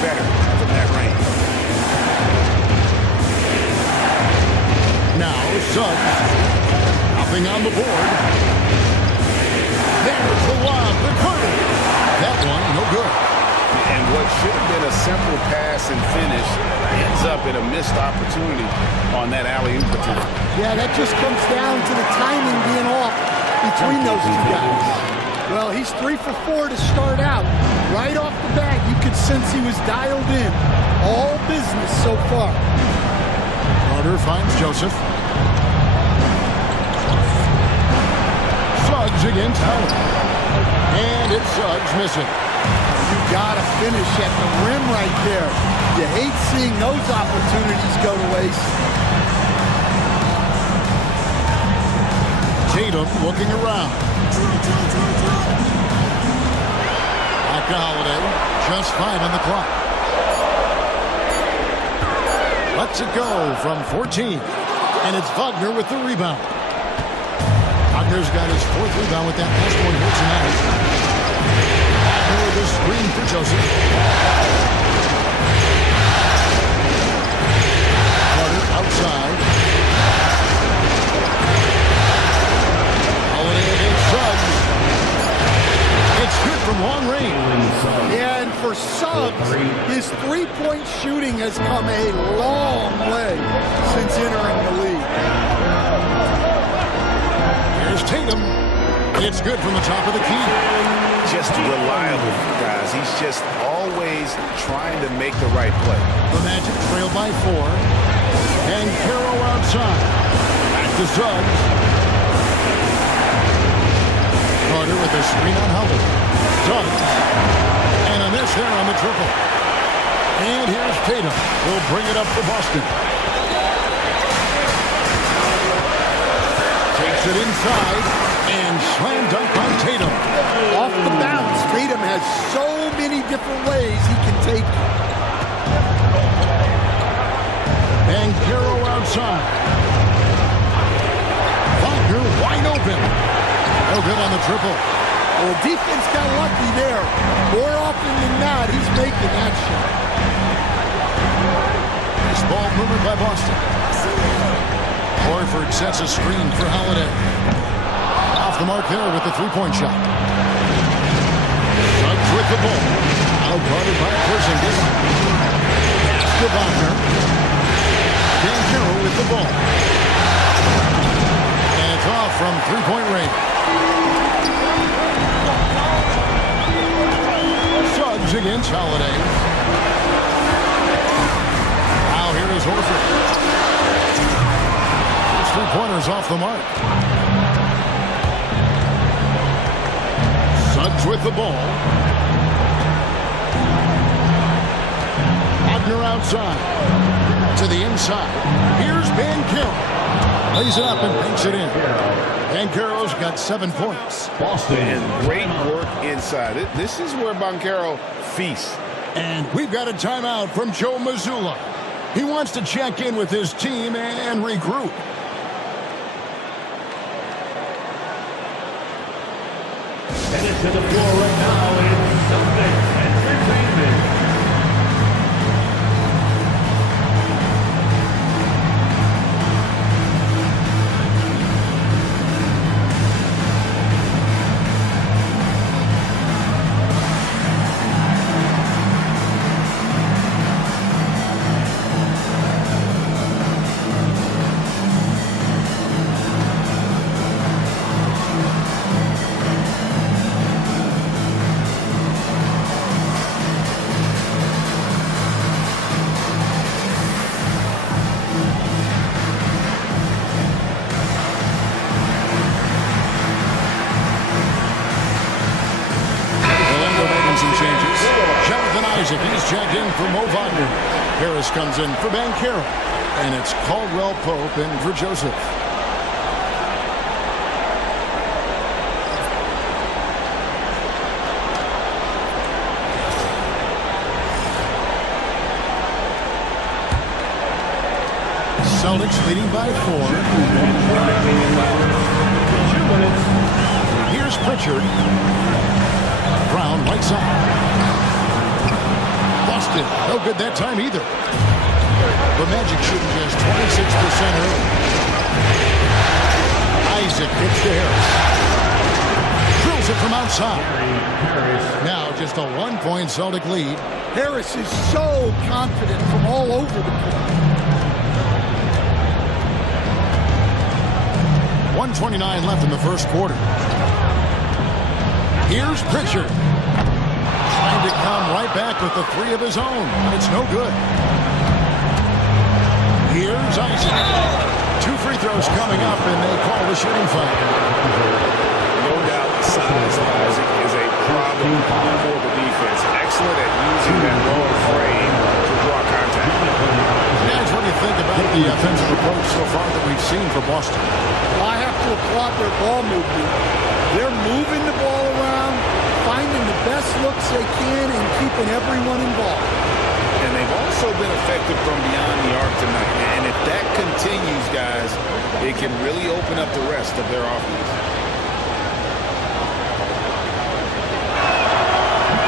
better from that range. Now Suggs. Nothing on the board. There's the lob for Carter. That one, no good. And what should have been a simple pass and finish ends up in a missed opportunity on that alley-oop attempt. Yeah, that just comes down to the timing being off between those two guys. Well, he's 3 for 4 to start out. Right off the bat, you could sense he was dialed in. All business so far. Carter finds Joseph. Suggs against Howard. And it's Suggs missing. You gotta finish at the rim right there. You hate seeing those opportunities go to waste. Tatum looking around. Back to Holiday. Just 5 on the clock. Lets it go from 14. And it's Wagner with the rebound. Wagner's got his 4th rebound with that last one here tonight. With a screen for Joseph. Carter outside. Holiday against Suggs. It's good from long range. Yeah, and for Suggs, his three-point shooting has come a long way since entering the league. Here's Tatum. It's good from the top of the key. Just reliable, guys. He's just always trying to make the right play. The Magic trail by 4. And Carroll outside. Back to Suggs. Carter with a screen on Howard. Suggs. And a miss there on the triple. And here's Tatum. He'll bring it up for Boston. Takes it inside. And slam dunk on Tatum. Off the bounce, Tatum has so many different ways he can take it. And Carroll outside. Wagner wide open. No good on the triple. Well, defense got lucky there. More often than not, he's making that shot. This ball movement by Boston. Horford sets a screen for Holiday. Off the mark there with the three-point shot. Suggs with the ball. Out guarded by Porzingis. Pass to Wagner. Dan Carroll with the ball. And it's off from three-point range. Suggs against Holiday. Now here is Horford. His three-pointers off the mark. Suggs with the ball. Wagner outside. To the inside. Here's Banchero. Lays it up and banks it in. Banchero's got 7 points. Boston. And great work inside. This is where Banchero feasts. And we've got a timeout from Joe Mazzulla. He wants to check in with his team and regroup. Headed to the floor right now is Celtics Entertainment. He's checked in for Mo Wagner. Harris comes in for Banchero. And it's Caldwell Pope in for Joseph. Celtics leading by 4. Here's Pritchard. Brown right side. it. No good that time either. The Magic shooting just 26% early. Isaac gets to Harris. Drills it from outside. Now just a 1-point Celtic lead. Harris is so confident from all over the court. 1:29 left in the first quarter. Here's Pritchard. Trying to come right back with the three of his own. It's no good. Here's Isaac. 2 free throws coming up, and they call the shooting foul. No doubt the size of Isaac is a problem for the defense. Excellent at using that long frame to draw contact. Guys, what do you think about the offensive approach so far that we've seen for Boston? Well, I have to applaud their ball movement. They're moving the ball around, finding the best looks they can, and keeping everyone involved. And they've also been effective from beyond the arc tonight. And if that continues, guys, it can really open up the rest of their offense.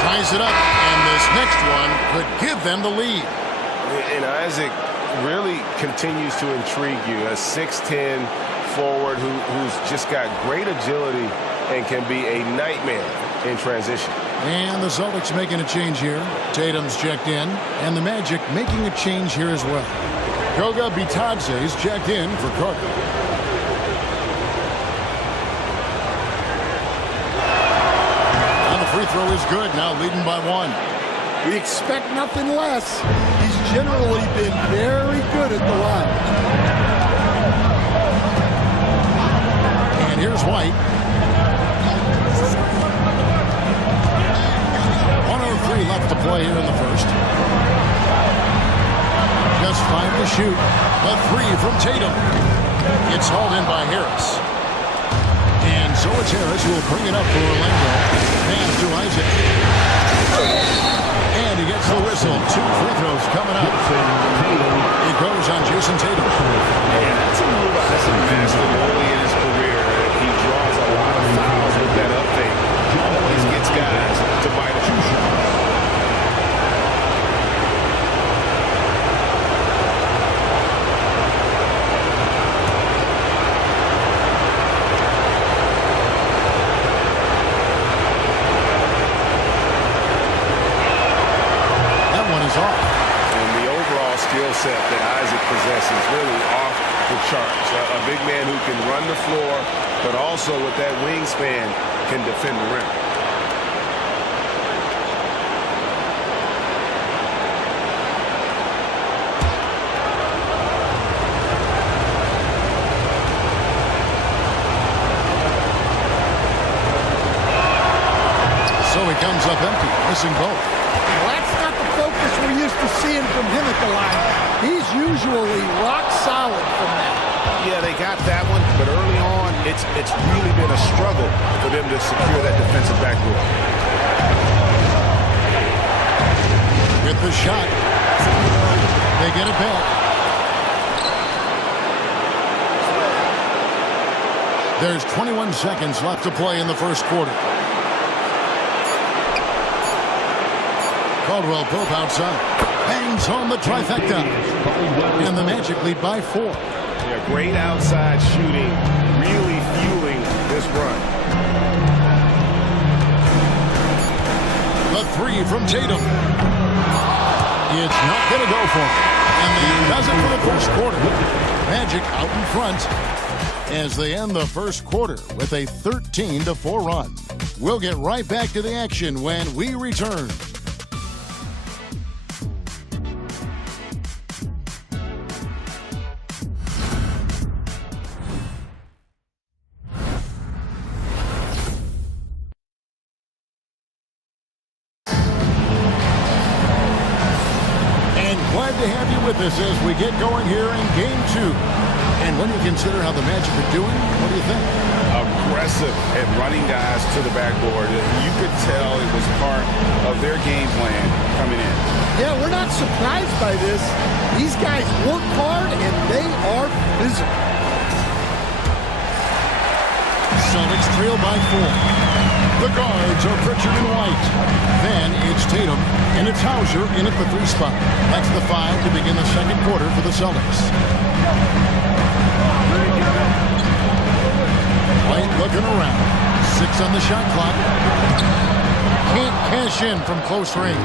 Ties it up, and this next one could give them the lead. And Isaac really continues to intrigue you. A 6'10" forward who's just got great agility and can be a nightmare in transition. And the Celtics making a change here. Tatum's checked in, and the Magic making a change here as well. Goga Bitadze's checked in for Carter. And the free throw is good, now leading by 1. We expect nothing less. He's generally been very good at the line. And here's White. 1:03 left to play here in the first. Just 5 to shoot. A 3 from Tatum. It's hauled in by Harris. And so it's Harris who will bring it up for Orlando. Pass to Isaac. And he gets the whistle. 2 free throws coming up. It goes on Jason Tatum. And that's a move Isaac mastered early in his career. He draws a lot of fouls with that up fake. Always gets guys to bite a shoe. Off. And the overall skill set that Isaac possesses really off the charts. A big man who can run the floor, but also with that wingspan can defend the rim. So he comes up empty, missing both. We're used to seeing from him at the line. He's usually rock solid from that. Yeah, they got that one, but early on, it's really been a struggle for them to secure that defensive backboard. With the shot, they get it back. There's 21 seconds left to play in the first quarter. Caldwell Pope outside. Bangs home the trifecta. And the Magic lead by 4. Yeah, great outside shooting. Really fueling this run. The 3 from Tatum. It's not going to go for him. And that does it for the first quarter. Magic out in front as they end the first quarter with a 13-4 run. We'll get right back to the action when we return. To have you with us as we get going here in Game 2. And when you consider how the Magic are doing, what do you think? Aggressive at running guys to the backboard. You could tell it was part of their game plan coming in. Yeah, we're not surprised by this. These guys work hard and they are physical. Celtics trail by 4. The guards are Pritchard and White. Then it's Tatum, and it's Hauser in at the 3 spot. That's the 5 to begin the second quarter for the Celtics. White looking around. 6 on the shot clock. Can't cash in from close range.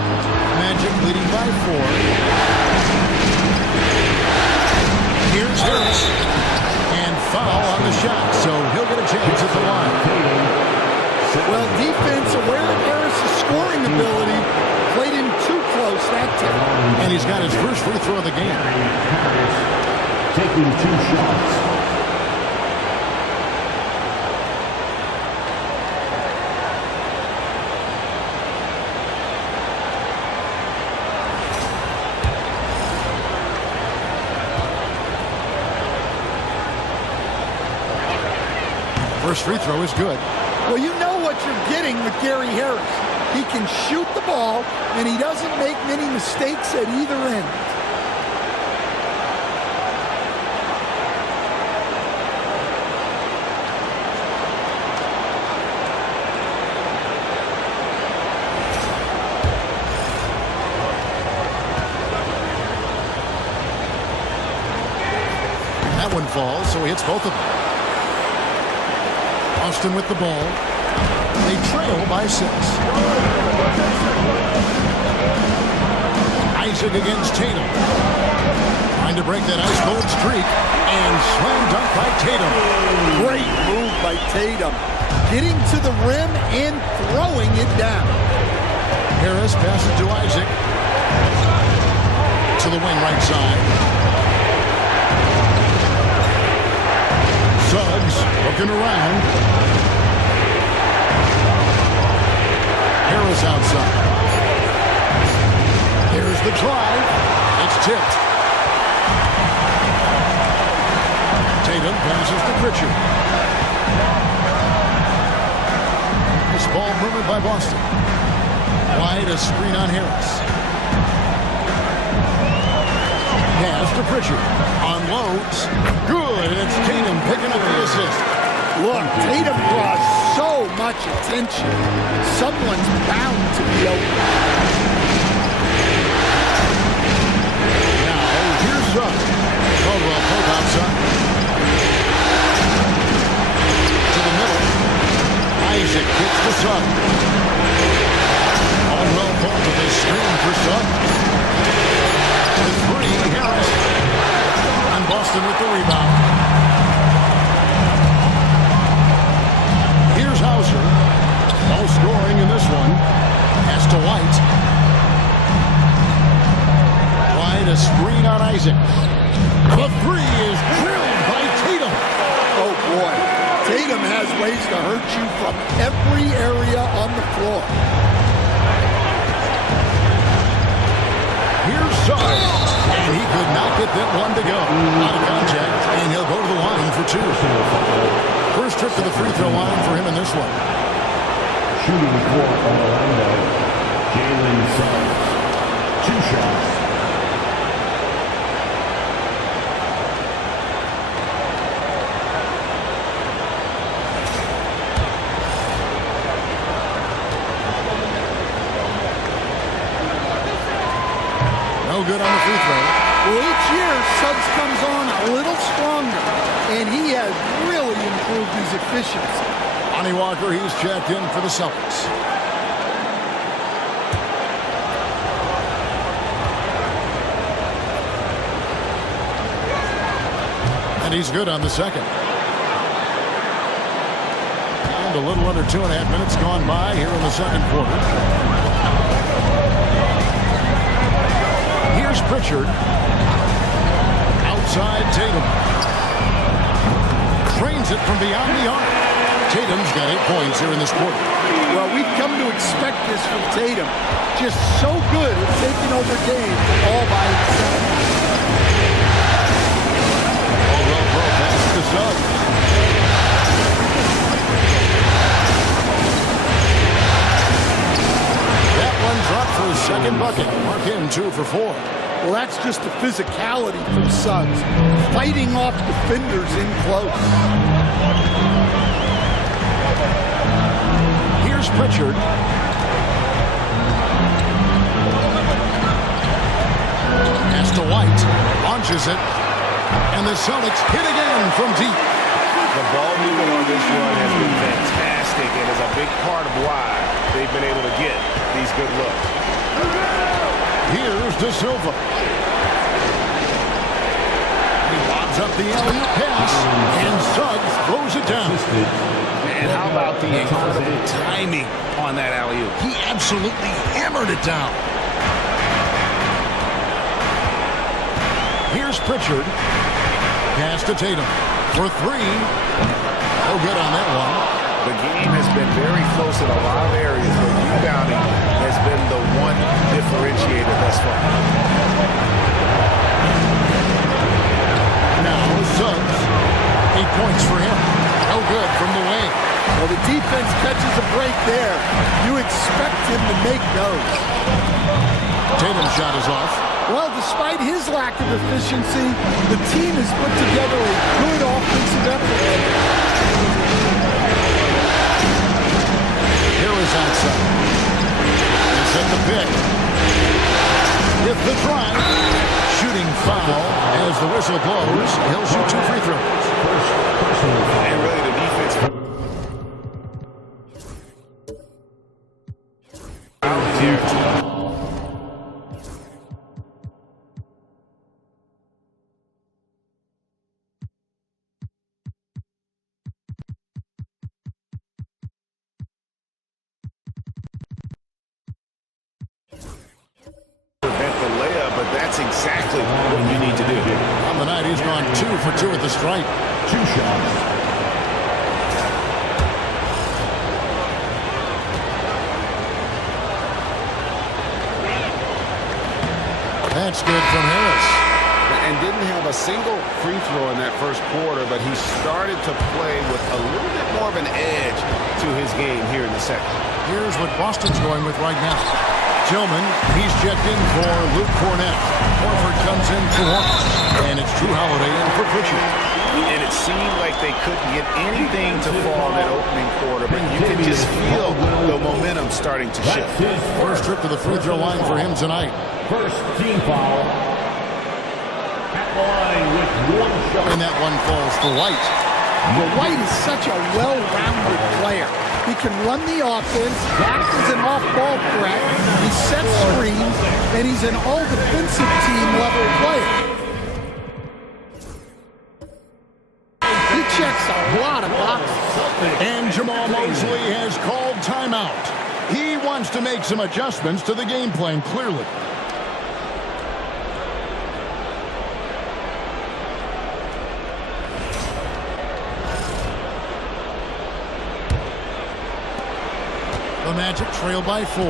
Magic leading by 4. Here's Harris. And foul on the shot, so he'll get a chance at the line. Well, defense, aware of Harris' scoring ability, played him too close that time. And he's got his first free throw of the game. Taking 2 shots. First free throw is good. Well, you know what you're getting with Gary Harris. He can shoot the ball, and he doesn't make many mistakes at either end. That one falls, so he hits both of them. Austin with the ball. They trail by 6. Isaac against Tatum. Trying to break that ice cold streak. And slam dunk by Tatum. Great move by Tatum. Getting to the rim and throwing it down. Harris passes to Isaac. To the wing right side. Suggs looking around. Harris outside. Here's the drive. It's tipped. Tatum passes to Pritchard. This ball moved by Boston. Wide, a screen on Harris. Pass to Pritchard. Unloads. Good. And it's Tatum picking up the assist. Look, Tatum draws so much attention. Someone's bound to be open. Now, here's Suggs. Caldwell pulled outside. To the middle. Isaac kicks to Suggs. Caldwell pulled with a screen for Suggs. The 3, Harris. And Boston with the rebound. Here's Hauser. No scoring in this one. Pass to White. White, a screen on Isaac. The 3 is drilled by Tatum. Oh, boy. Tatum has ways to hurt you from every area on the floor. Here's Suggs. And he could not get that one to go. Out of contact. And he'll go to the line for 2. First trip to the free throw line for him in this one. Shooting for Orlando, Jalen Suggs. 2 shots. No good on the free throw. Well, each year, Suggs comes on a little stronger, and he has really improved his efficiency. Lonnie Walker, he's checked in for the Celtics. And he's good on the second. And a little under 2.5 minutes gone by here in the second quarter. Here's Pritchard. Outside Tatum. Trains it from beyond the arc. Tatum's got 8 points here in this quarter. Well, we've come to expect this from Tatum. Just so good at taking over games all by himself. Well, bro, pass to Suggs. That one dropped for his second bucket. Mark him 2 for 4. Well, that's just the physicality from Suggs. Fighting off defenders in close. Here's Pritchard. Pass to White. Launches it. And the Celtics hit again from deep. The ball movement on this run has been fantastic and is a big part of why they've been able to get these good looks. Here's De Silva. He lobs up the alley-oop pass, and Suggs throws it down. And how about the incredible timing on that alley-oop? He absolutely hammered it down. Here's Pritchard. Pass to Tatum for three. No good on that one. The game has been very close in a lot of areas, but rebounding has been the one differentiator thus far. Now Suggs. 8 points for him. No good from the wing. Well, the defense catches a break there. You expect him to make those. Tatum's shot is off. Well, despite his lack of efficiency, the team has put together a good offensive effort. Here is outside. He's at the pick. With the drive. Shooting foul as the whistle blows. He'll shoot 2 free throws. And really the defense out here. Prevent the layup, but that's exactly what you need to do. On the night, he's gone 2 for 2 at the stripe. 2 shots. That's good from Harris. And didn't have a single free throw in that first quarter, but he started to play with a little bit more of an edge to his game here in the second. Here's what Boston's going with right now. Tillman, he's checked in for Luke Cornett. Horford comes in for Horford. And it's Drew Holiday in for Pritchard. And it seemed like they couldn't get anything to fall in that opening quarter, but you can just feel the momentum starting to shift. First trip to the free throw line for him tonight. First team foul. At the line with 1 shot. And that one falls for White. Well, White is such a well-rounded player. He can run the offense, act as an off-ball threat, he sets screens, and he's an all-defensive team-level player. He checks a lot of boxes. And Jamal Mosley has called timeout. He wants to make some adjustments to the game plan, clearly. The Magic trail by 4.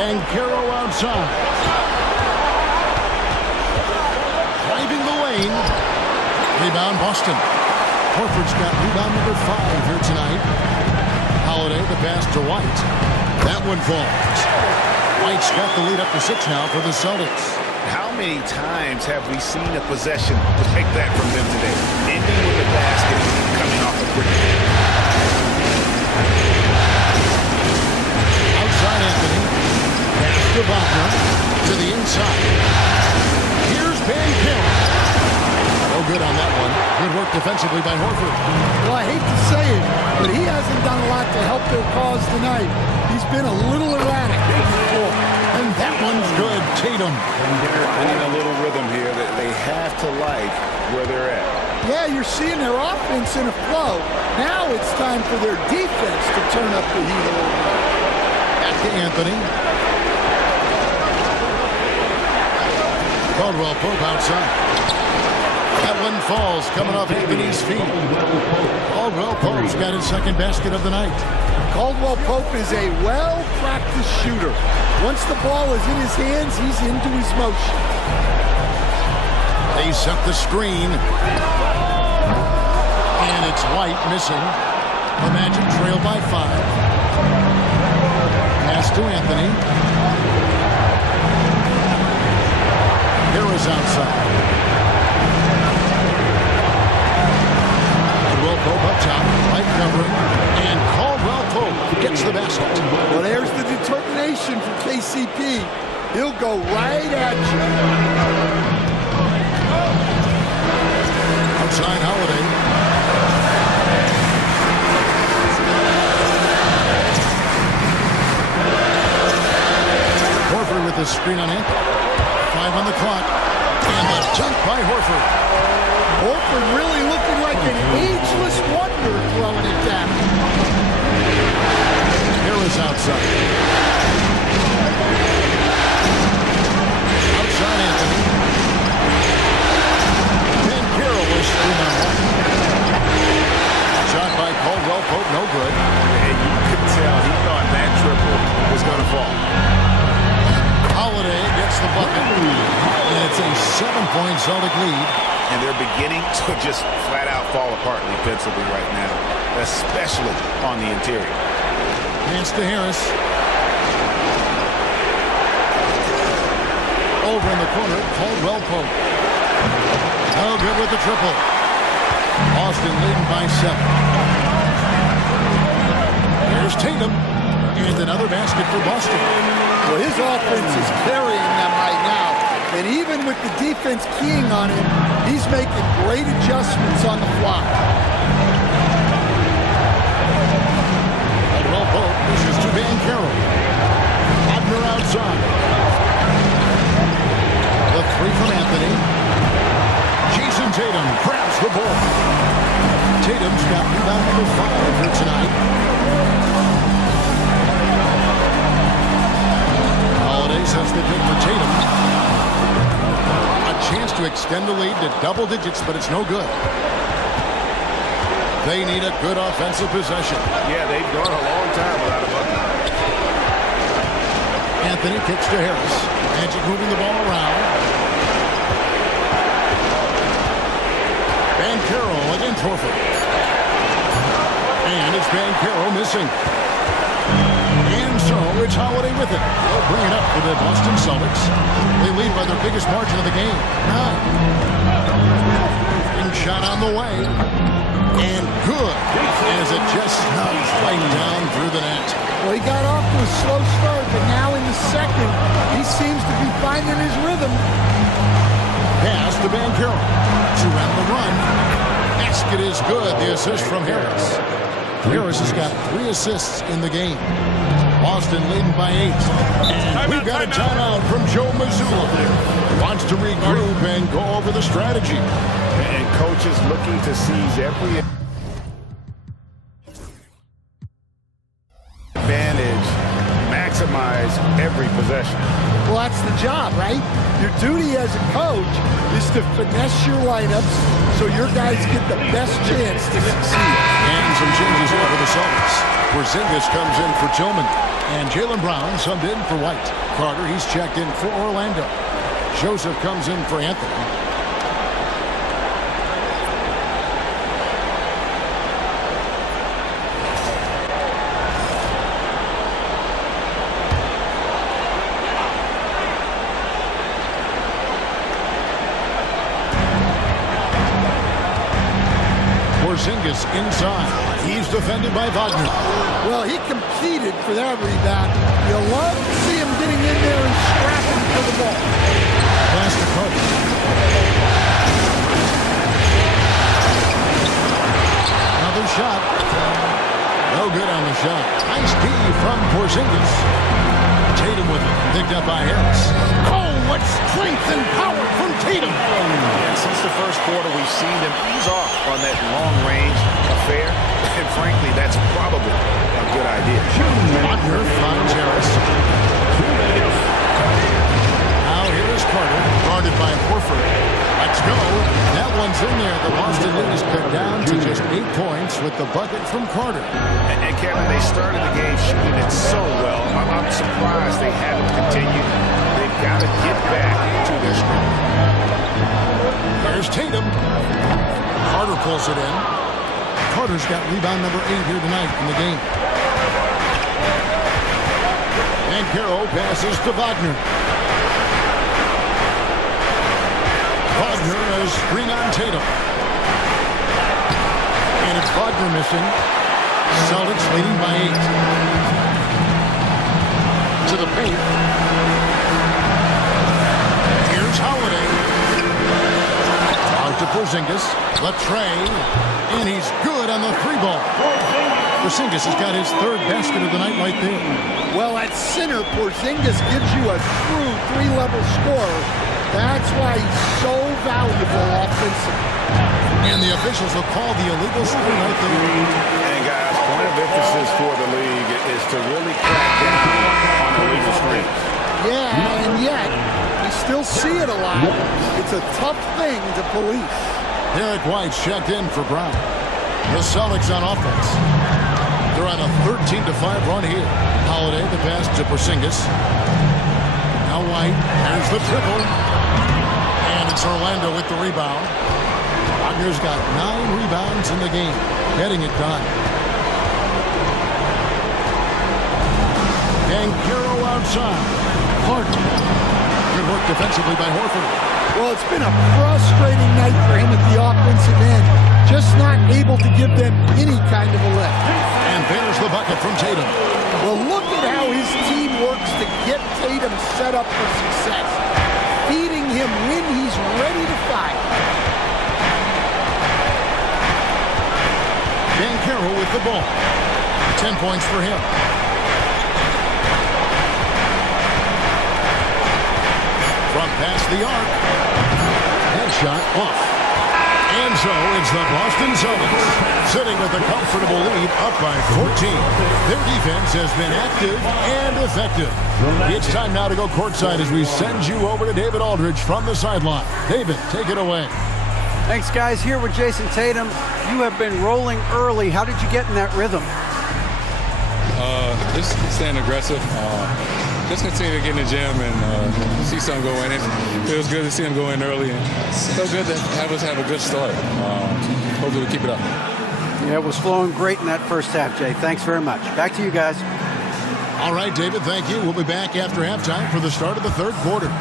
And Caro outside. Driving the lane. Rebound Boston. Horford's got rebound number 5 here tonight. Holiday, the pass to White. That one falls. White's got the lead up to 6 now for the Celtics. How many times have we seen a possession like that from them today? Ending with the basket coming off a quick. Outside Anthony. Pass to Wagner. To the inside. Here's Van Camp. No good on that one. Good work defensively by Horford. Well, I hate to say it, but he hasn't done a lot to help their cause tonight. He's been a little erratic before. And that one's good. Tatum. Finding a little rhythm here that they have to like where they're at. Yeah, you're seeing their offense in a flow. Now it's time for their defense to turn up the heat a little bit. Back to Anthony. Caldwell Pope outside. That one falls coming off Anthony's feet. Caldwell Pope's got his second basket of the night. Caldwell Pope is a well-practiced shooter. Once the ball is in his hands, he's into his motion. They set the screen. And it's White missing. The Magic trail by 5. Pass to Anthony. Harris outside. Caldwell Pope up top. White covering. MVP. He'll go right at you. Outside Holiday. Horford with the screen on it. 5 on the clock. And the dunk by Horford. Horford really looking like an ageless wonder throwing it down. Harris outside. Outside Anthony. Ben Carroll was screen on one. Shot by Caldwell Pope, no good. And you could tell he thought that triple was going to fall. Holiday gets the bucket. And it's a 7-point Celtic lead. And they're beginning to just flat out fall apart defensively right now, especially on the interior. Pass to Harris. Over in the corner, Caldwell Pope. No good with the triple. Boston leading by 7. Here's Tatum. And another basket for Boston. Well, his offense is carrying them right now. And even with the defense keying on him, he's making great adjustments on the fly. Caldwell Pope pushes to Van Carroll. Wagner outside. The 3 from Anthony. Jason Tatum grabs the ball. Tatum's got rebound number 5 here tonight. Holiday sets the pick for Tatum. A chance to extend the lead to double digits, but it's no good. They need a good offensive possession. Yeah, they've gone a long time without a bucket. Anthony kicks to Harris. Magic moving the ball around. Van Carroll against Horford. And it's Van Carroll missing. And so it's Holiday with it. They'll bring it up for the Boston Celtics. They lead by their biggest margin of the game, 9. And shot on the way. And good. As it just snugs right down through the net. Well, he got off to a slow start, but now in the second, he seems to be finding his rhythm. Pass to Van Carroll. To end the run. Basket is good. The assist from Harris. Harris has got 3 assists in the game. Boston leading by 8. And we've got a timeout from Joe Mazzulla. Wants to regroup and go over the strategy. And coaches looking to seize every advantage, maximize every possession. Well, that's the job, right? Your duty as a coach is to finesse your lineups so your guys get the best chance to succeed. And some changes here for the Celtics. Porzingis comes in for Tillman. And Jaylen Brown subbed in for White. Carter, he's checked in for Orlando. Joseph comes in for Anthony. Porzingis inside. He's defended by Wagner. Well, he competed for that rebound. You love to see him getting in there and scrapping for the ball. Pass to Carter. Another shot. No good on the shot. Nice D from Porzingis. Tatum with it. Picked up by Harris. Oh, what strength and power from Tatum. Yeah, since the first quarter, we've seen them ease off on that long-range affair. And frankly, that's probably a good idea. Wagner finds Harris. Now here is Carter, guarded by Horford. Let's go. That one's in there. The Boston lead is cut down to just 8 points with the bucket from Carter. And Kevin, they started the game shooting it so well. I'm surprised they haven't continued. They've got to get back to their strength. There's Tatum. Carter pulls it in. Carter's got rebound number 8 here tonight in the game. And Carroll passes to Wagner. Wagner has screen on Tatum. And it's Wagner missing. Celtics leading by 8. To the paint. Porzingis. The tray. And he's good on the 3-ball. Porzingis has got his 3rd basket of the night right there. Well, at center, Porzingis gives you a true 3-level scorer. That's why he's so valuable offensively. And the officials will call the illegal screen right there. And guys, point of emphasis for the league is to really crack down on illegal screens. Yeah, and yet, we still see it a lot. It's a tough thing to police. Derek White checked in for Brown. The Celtics on offense. They're on a 13-5 run here. Holiday, the pass to Porzingis. Now White, there's the triple. And it's Orlando with the rebound. Wagner's got 9 rebounds in the game, getting it done. Banchero outside. Clark. Good work defensively by Horford. Well, it's been a frustrating night for him at the offensive end. Just not able to give them any kind of a lift. And there's the bucket from Tatum. Well, look at how his team works to get Tatum set up for success. Feeding him when he's ready to fire. Banchero with the ball. 10 points for him. From past the arc. Headshot off. And so it's the Boston Celtics sitting with a comfortable lead up by 14. Their defense has been active and effective. It's time now to go courtside as we send you over to David Aldridge from the sideline. David, take it away. Thanks, guys. Here with Jason Tatum. You have been rolling early. How did you get in that rhythm? Just staying aggressive. Just continue to get in the gym and see something go in. It feels good to see him go in early. And so good to have us have a good start. Hopefully we keep it up. Yeah, it was flowing great in that first half, Jay. Thanks very much. Back to you guys. All right, David, thank you. We'll be back after halftime for the start of the 3rd quarter.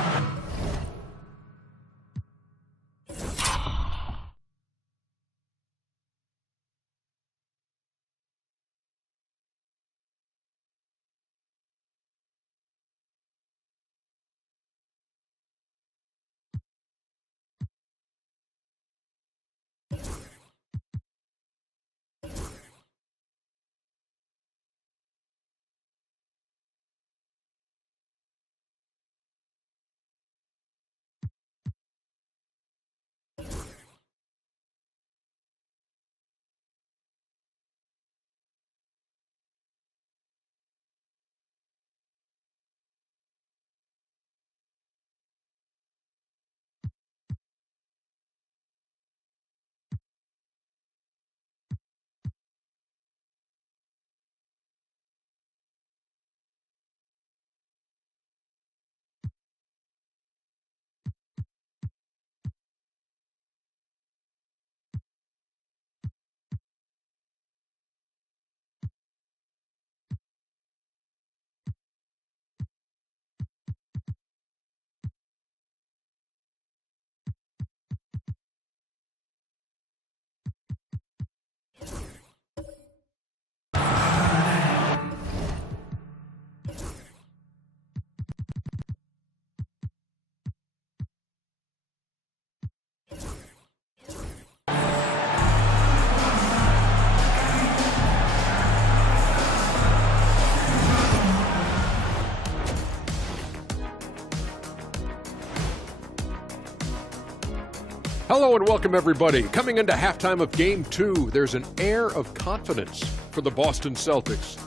Hello and welcome, everybody. Coming into halftime of Game 2, there's an air of confidence for the Boston Celtics.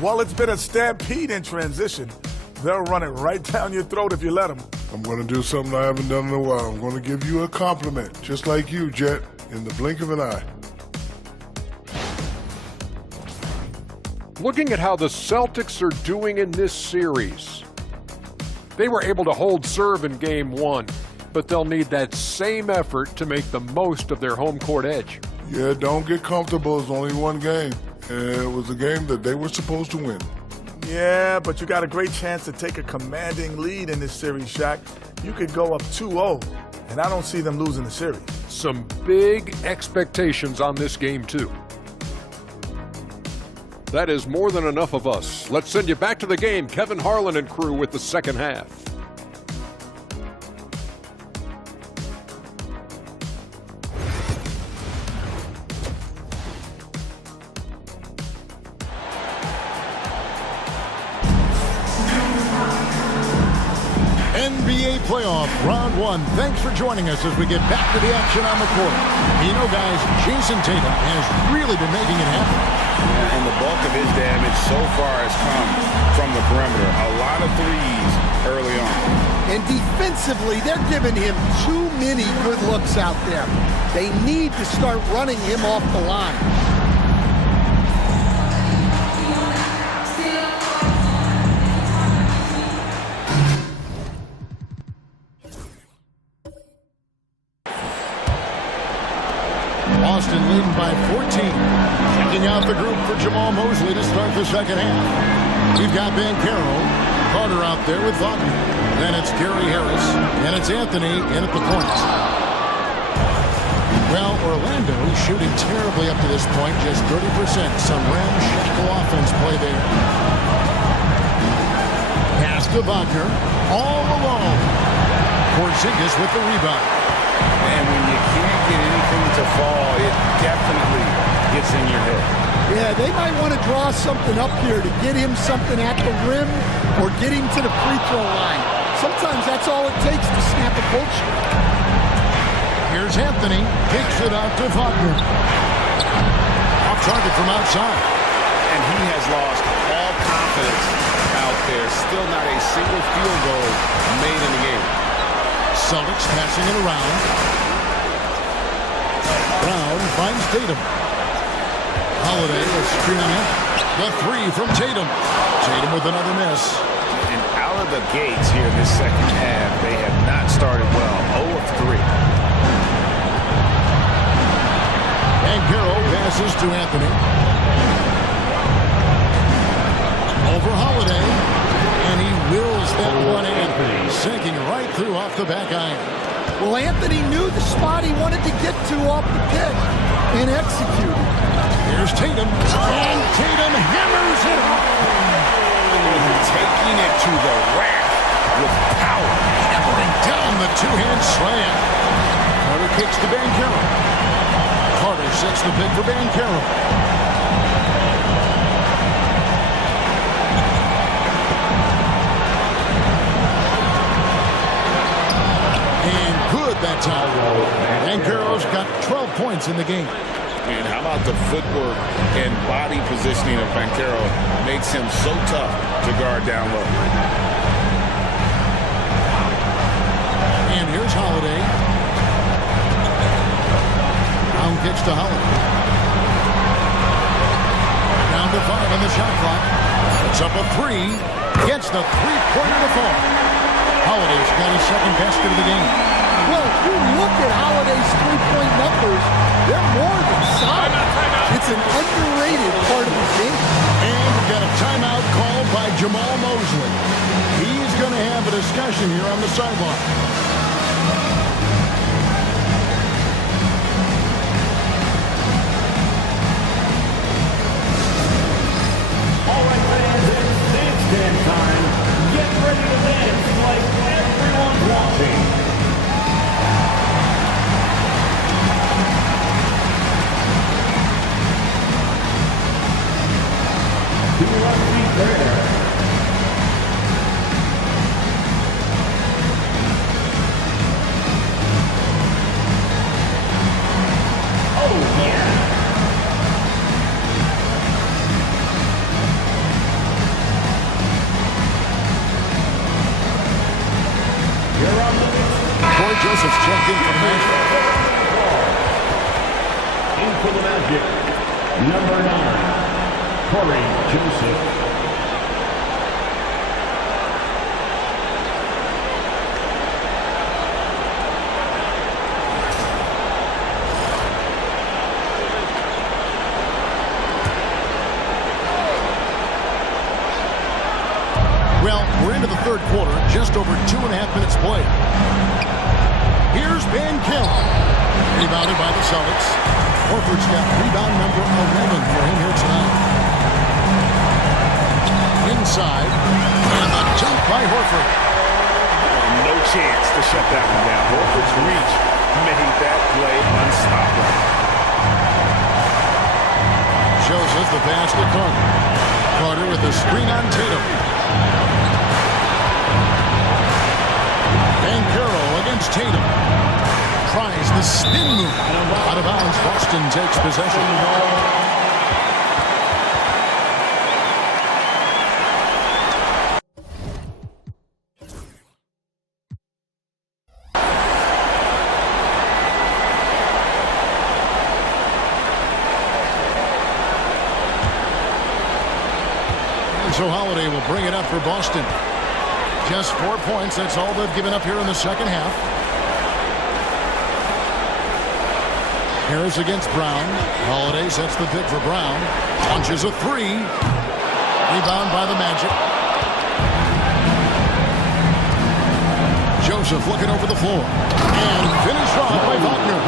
Well, it's been a stampede in transition. They'll run it right down your throat if you let them. I'm going to do something I haven't done in a while. I'm going to give you a compliment, just like you, Jet, in the blink of an eye. Looking at how the Celtics are doing in this series, they were able to hold serve in Game 1, but they'll need that same effort to make the most of their home court edge. Yeah, don't get comfortable. It's only one game. And it was a game that they were supposed to win. Yeah, but you got a great chance to take a commanding lead in this series, Shaq. You could go up 2-0, and I don't see them losing the series. Some big expectations on this game, too. That is more than enough of us. Let's send you back to the game. Kevin Harlan and crew with the second half. NBA playoff round 1. Thanks for joining us as we get back to the action on the court. You know, guys, Jason Tatum has really been making it happen. And the bulk of his damage so far has come from the perimeter. A lot of threes early on. And defensively, they're giving him too many good looks out there. They need to start running him off the line. Boston leading by 14. Checking out the group for Jamal Mosley to start the second half. We've got Banchero, Carter out there with Wagner. Then it's Gary Harris, and it's Anthony in at the point. Well, Orlando shooting terribly up to this point, just 30%. Some ramshackle offense play there. Pass to Wagner, all alone. Porzingis with the rebound. And when you can't get anything to fall, it definitely gets in your head. Yeah, they might want to draw something up here to get him something at the rim or get him to the free throw line. Sometimes that's all it takes to snap a cold streak. Here's Anthony, kicks it out to Wagner. Off target from outside. And he has lost all confidence out there. Still not a single field goal made in the game. Celtics passing it around. Brown finds Tatum. Holiday will screen on him. The three from Tatum. Tatum with another miss. And out of the gates here in this second half, they have not started well. 0 of 3. Banchero passes to Anthony. Over Holiday. And he wills that one in, sinking right through off the back iron. Well, Anthony knew the spot he wanted to get to off the pick and executed. Here's Tatum, and Tatum hammers it home. Taking it to the rack with power. Hammering down the two-hand slam. Carter kicks to Banchero. Carter sets the pick for Banchero. That time. Banchero's got 12 points in the game. And how about the footwork and body positioning of Banchero makes him so tough to guard down low. And here's Holiday. Brown kicks to Holiday. Down to 5 on the shot clock. It's up a 3. Gets the three-pointer to fall. Holiday's got his second basket of the game. Well, if you look at Holiday's three-point numbers, they're more than solid. It's an underrated part of his game. And we've got a timeout called by Jamal Mosley. He's going to have a discussion here on the sideline. All right, fans, it's dance time. Get ready to dance like everyone's watching. To your left feet there. Oh, yeah. You're on the mix. Corey Joseph's checked in from Nashville. In for the Magic, number 9. Corey Joseph. Well, we're into the third quarter, just over 2.5 minutes played. Here's Banchero. Rebounded by the Celtics. Horford's got rebound number 11 for him here tonight. Inside, and the jump by Horford. No chance to shut that one down. Horford's reach made that play unstoppable. Shows us the pass to Carter. Carter with the screen on Tatum. Carroll against Tatum. Tries the spin move. Out of bounds. Boston takes possession. So Holiday will bring it up for Boston. Just 4 points. That's all they've given up here in the second half. Harris against Brown. Holiday sets the pick for Brown. Launches a three. Rebound by the Magic. Joseph looking over the floor. And finished off by Wagner.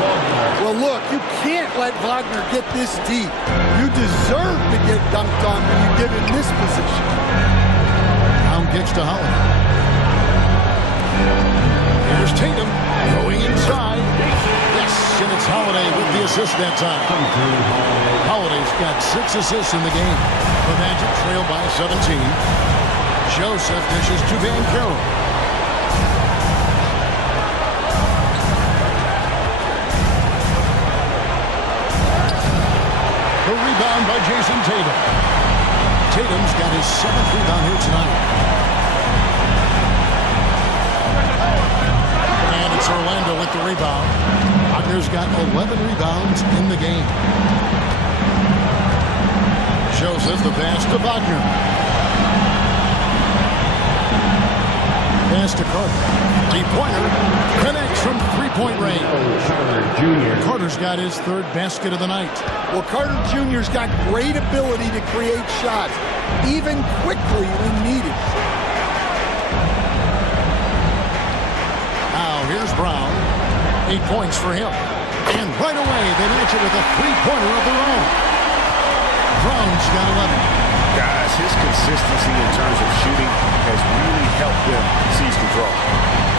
Well, look, you can't let Wagner get this deep. You deserve to get dunked on when you get in this position. Brown kicks to Holiday. Here's Tatum going inside. Yes, and it's Holiday with the assist that time. Holiday's got 6 assists in the game. The Magic trail by 17. Joseph dishes to Van Carroll. The rebound by Jason Tatum. Tatum's got his 7th rebound here tonight. And it's Orlando with the rebound. Wagner's got 11 rebounds in the game. Joseph the pass to Wagner. Pass to Carter. Three-pointer connects from three-point range. Carter's got his 3rd basket of the night. Well, Carter Jr.'s got great ability to create shots, even quickly when needed. Now here's Brown. 8 points for him. And right away they match it with a three-pointer of their own. Brown's got 11. Guys, his consistency in terms of shooting has really helped them seize control.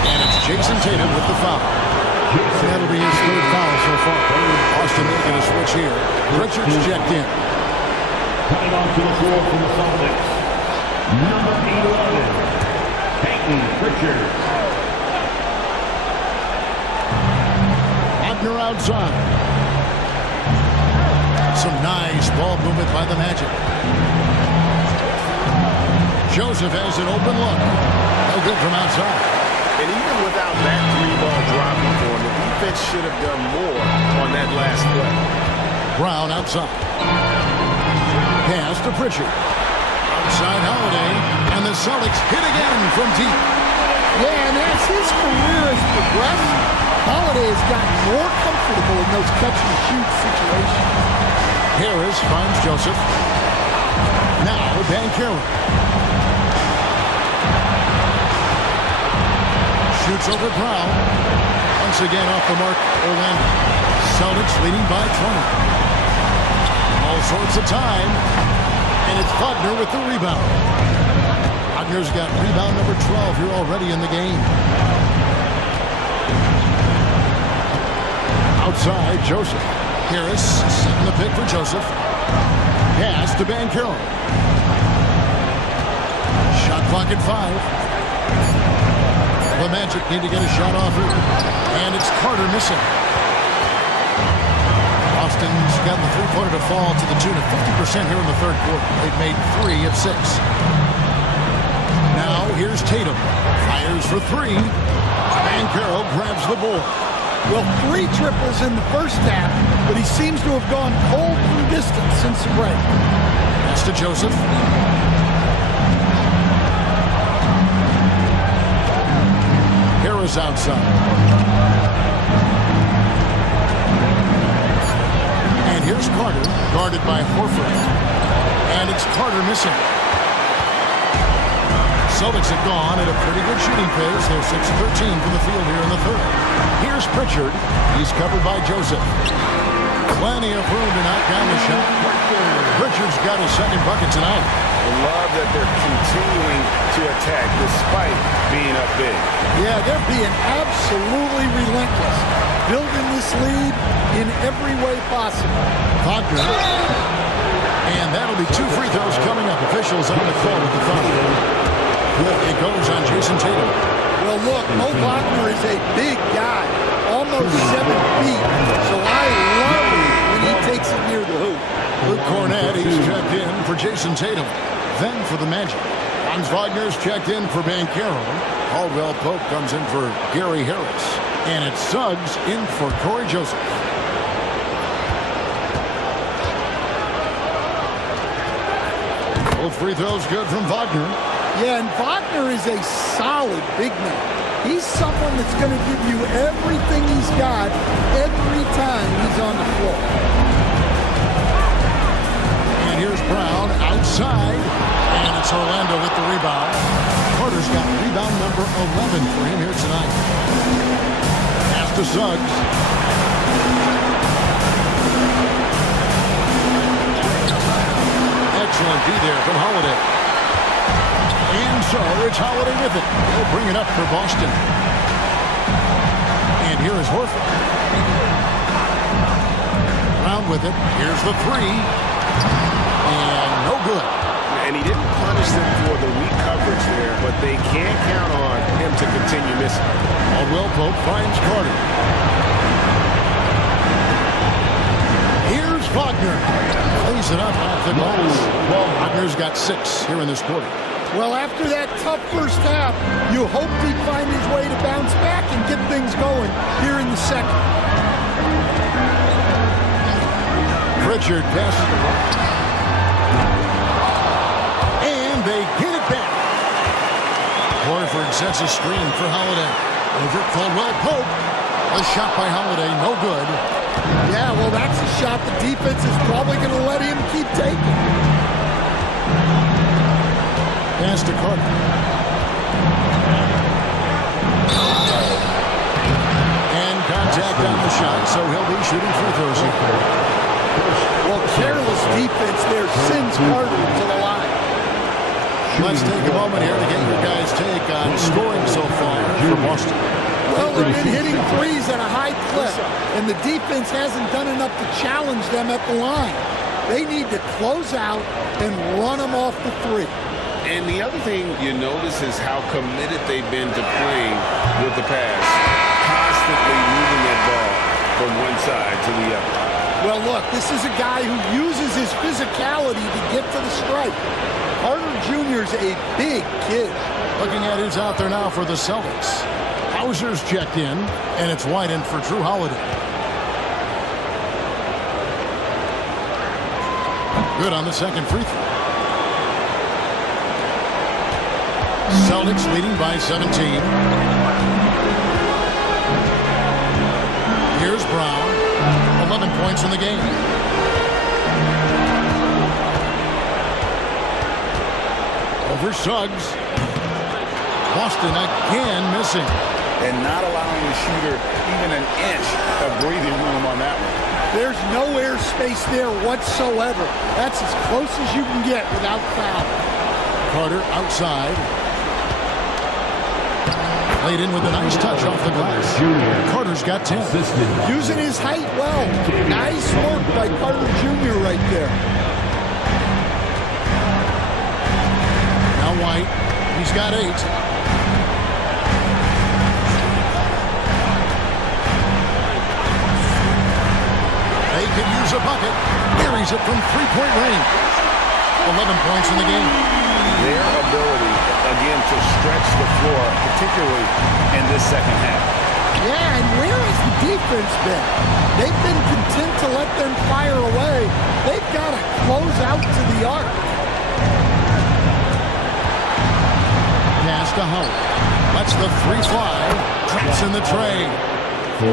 And it's Jason Tatum with the foul. That'll be his 3rd foul so far. Austin making a switch here. Richards checked in. Coming onto the floor from the Celtics, number 11, Peyton Pritchard. Wagner outside. Some nice ball movement by the Magic. Joseph has an open look. No good from outside. And even without that 3-ball dropping for him, the defense should have done more on that last play. Brown outside. Pass to Pritchard. Outside Holiday. And the Celtics hit again from deep. Yeah, and as his career has progressed, Holiday has gotten more comfortable in those catch-and-shoot situations. Harris finds Joseph. Now Van Carroll. Shoots over Brown. Once again off the mark, Orlando. Celtics leading by 20. All sorts of time. And it's Wagner with the rebound. Wagner's got rebound number 12 here already in the game. Outside, Joseph. Harris setting the pick for Joseph. Pass to Van Carroll. Shot clock at 5. The Magic need to get a shot off here. And it's Carter missing. Austin's got the three-pointer to fall to the tune of 50% here in the 3rd quarter. They've made 3 of 6. Now here's Tatum. Fires for 3. Van Carroll grabs the ball. Well, 3 triples in the first half, but he seems to have gone cold from distance since the break. Pass to Joseph. Harris outside. And here's Carter, guarded by Horford. And it's Carter missing. Celtics have gone at a pretty good shooting pace. They're 6 of 13 from the field here in the 3rd. Here's Pritchard. He's covered by Joseph. Plenty of room to knock down the shot. Pritchard's got his 2nd bucket tonight. I love that they're continuing to attack despite being up big. Yeah, they're being absolutely relentless. Building this lead in every way possible. Wagner. And that'll be 2 free throws coming up. Officials on the call with the foul. It goes on Jason Tatum. Well, look, Mo Wagner is a big guy, almost 7 feet, so I love it when he takes it near the hoop. Luke Cornett, he's checked in for Jason Tatum. Then for the Magic, Franz Wagner's checked in for Banchero. Caldwell Pope comes in for Gary Harris. And it's Suggs in for Corey Joseph. Both free throws good from Wagner. Yeah, and Wagner is a solid big man. He's someone that's going to give you everything he's got every time he's on the floor. And here's Brown outside. And it's Orlando with the rebound. Carter's got rebound number 11 for him here tonight. Pass to Suggs. Excellent D there from Holiday. And so it's Holiday with it. He'll bring it up for Boston. And here is Horford. Brown with it. Here's the three. And no good. And he didn't punish them for the weak coverage there, but they can't count on him to continue missing. Caldwell Pope finds Carter. Here's Wagner. Lays it up off the glass. Well, Wagner's got 6 here in this quarter. Well, after that tough first half, you hoped he'd find his way to bounce back and get things going here in the second. Pritchard passes the ball. And they get it back. Horford sets a screen for Holiday. Over Caldwell Pope. A shot by Holiday, no good. Yeah, well, that's a shot the defense is probably going to let him keep taking. Pass to Carter. And contact on the shot, so he'll be shooting free throws here. Well, careless defense there sends Carter to the line. Let's take a moment here to get your guys' take on scoring so far for Boston. Well, they've been hitting threes at a high clip, and the defense hasn't done enough to challenge them at the line. They need to close out and run them off the three. And the other thing you notice is how committed they've been to playing with the pass, constantly moving that ball from one side to the other. Well, look, this is a guy who uses his physicality to get to the stripe. Carter Jr.'s a big kid. Looking at who's out there now for the Celtics. Hauser's checked in, and it's White in for Drew Holiday. Good on the second free throw. Celtics leading by 17. Here's Brown. 11 points in the game. Over Suggs. Boston again missing. And not allowing the shooter even an inch of breathing room on that one. There's no airspace there whatsoever. That's as close as you can get without foul. Carter outside. Laid in with a nice touch off the glass. Carter's got 10. Using his height well. Nice work by Carter Jr. right there. Now White. He's got 8. They could use a bucket. Buries it from three-point range. 11 points in the game. Their ability, again, to stretch the floor, particularly in this second half. Yeah, and where has the defense been? They've been content to let them fire away. They've got to close out to the arc. Pass to Howard. Lets the 3 fly. Traps in the tray.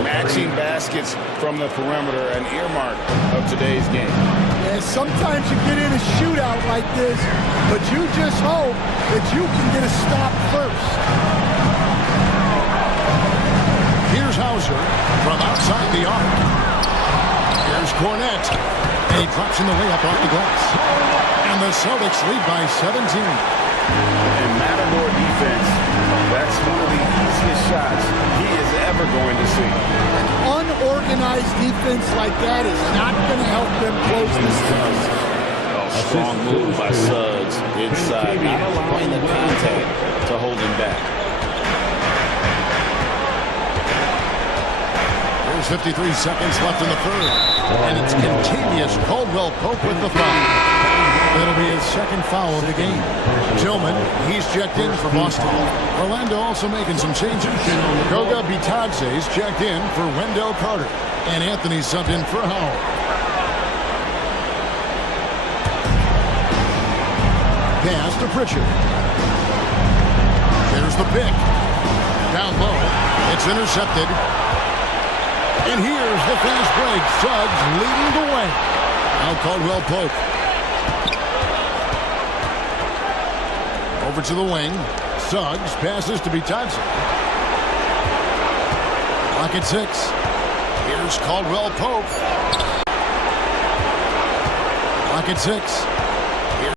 Matching baskets from the perimeter, an earmark of today's game. Yeah, sometimes you get in a shootout like this, but you just hope that you can get a stop first. Here's Hauser from outside the arc. Here's Cornett. And he drops in the layup off the glass. And the Celtics lead by 17. And Matador defense, that's one of the easiest shots he is ever going to see. An unorganized defense like that is not going to help them close this game. A strong move by Suggs inside, not allowing the contact to hold him back. There's 53 seconds left in the third. And it's Contavious Caldwell Pope with the foul. That'll be his second foul of the game. Tillman, he's checked in for Boston. Orlando also making some changes. Koga Bitadze's checked in for Wendell Carter. And Anthony subbed in for Howard. Pass to Pritchard. There's the pick. Down low. It's intercepted. And here's the fast break. Suggs leading the way. Now Caldwell Pope. Over to the wing. Suggs passes to Bitadze. Clock at 6. Here's Caldwell Pope. Clock at 6.